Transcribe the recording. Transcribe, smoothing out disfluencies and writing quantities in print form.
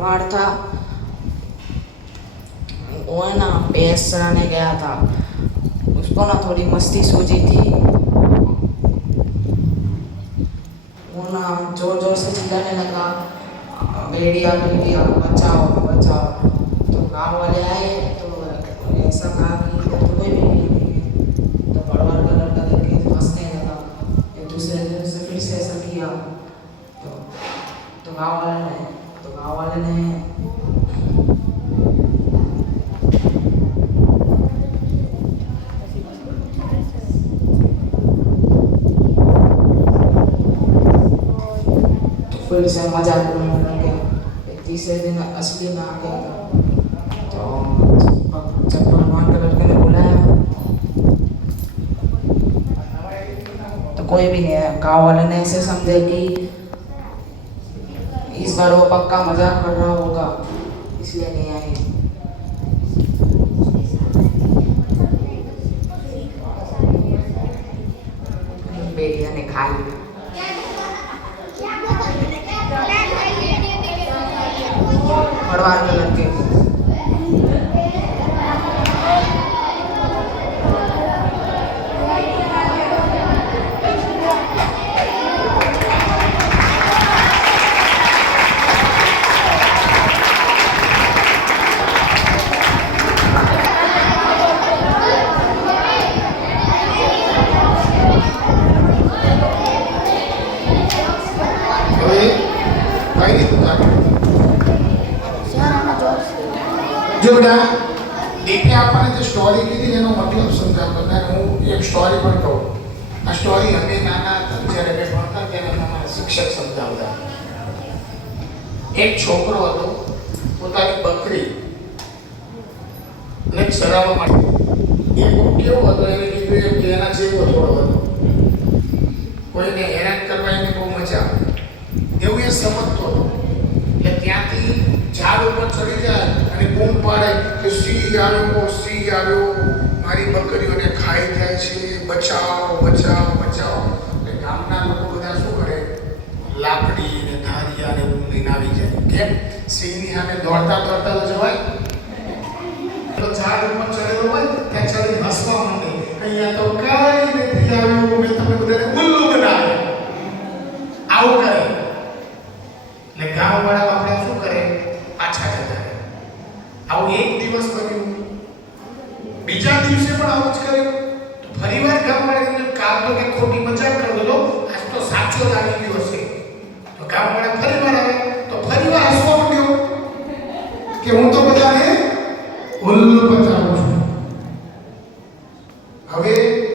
पहाड़ था, वो है ना भैंस चराने गया था। उसको ना थोड़ी मस्ती सूझी थी। वो ना जोर जोर से चिल्लाने लगा, भेड़िया भेड़िया बचाओ बचाओ। तो गांव वाले आए तो ऐसा कहा कि इधर तो कोई भी नहीं है। तो पड़वार का लड़का देख के हंसने लगा। एक दूसरे दिन से फिर से ऐसा किया तो गांव वाले ने फिर से मजाक करने लगे। एक तीसरे दिन असली में आ गया था। तो जब भगवान के लड़के ने बुलाया तो कोई भी नहीं आया। गाँव वाले ने ऐसे समझे कि इस बार वो पक्का मजाक कर रहा होगा, इसलिए नहीं आई। भेड़िया ने खा लिया। पड़वार के लड़के जो बेटा देखिए आपने जो स्टोरी की थी એનો મતલબ સમજાવતો અને હું એક સ્ટોરી પણ કહું। આ સ્ટોરી અમે નાના હતા જ્યારે અમે ભણતા ત્યારે અમારા શિક્ષક સમજાવતા। એક છોકરો હતો, પોતાની બકરી ને ચરાવવા માટે એક કેવો હતો, એને કીધું કે એના જેવો થોડો હતો, કોઈને હેરાન કરવા એને બહુ મજા આવે એવું એ સમજતો હતો। એટલે ત્યાંથી ઝાડ ઉપર ચડી જાય અને બૂમ પાડે કે સિંહ આવ્યો, મારી બકરીઓને ખાઈ જાય છે, બચાવો બચાવો બચાવો। એટલે ગામના લોકો બધા શું કરે, લાકડી ને ધારિયા ને એવું લઈને આવી જાય। કેમ? સિંહની સામે દોડતા દોડતા તો જવાય। તો ઝાડ ઉપર ચડેલો હોય ત્યાં ચડી હસવા માંડે, અહીંયા તો કાંઈ નથી આવ્યું, મેં તમને બધાને ઉલ્લુ બનાવ્યા, આવું કરે। એટલે ગામવાળા આપણે શું કરે, પાછા જતા રહે। આવું એક દિવસ કર્યું, બીજા દિવસે પણ આવું જ કર્યું। તો ફરીવાર ગામવાળા કામ તો કે ખોટી મજાક કરતો હતો, આજ તો સાચો જ આવી ગયો હશે। તો ગામવાળા ફરીવાર આવે તો ફરીવાર હસવા માંડ્યો કે હું તો બધાને ઉલ્લુ બતાવું।